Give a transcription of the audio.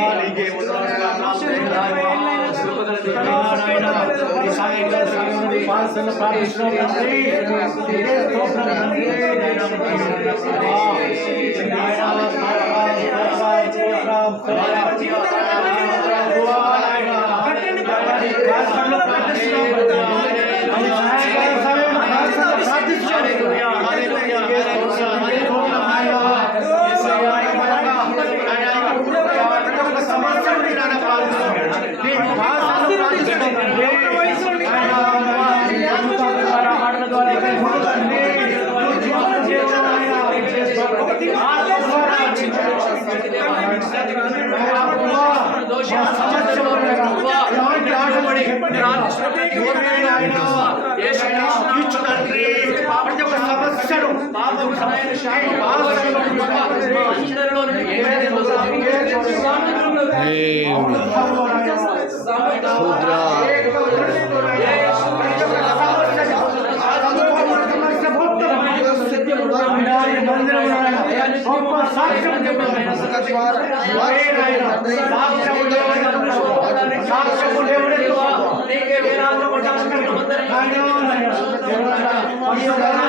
ಮಾಲಿಗೆ ಪಾಲಿಸಲು ಪ್ರಾರ್ಥಿಸಿರುವ ತಂದೆ ಸ್ತೋತ್ರ ತಂದೆ each country ప్రతి ఒక్క సమస్యను మందిరం సాక్ష్యం చెప్పారు Beli.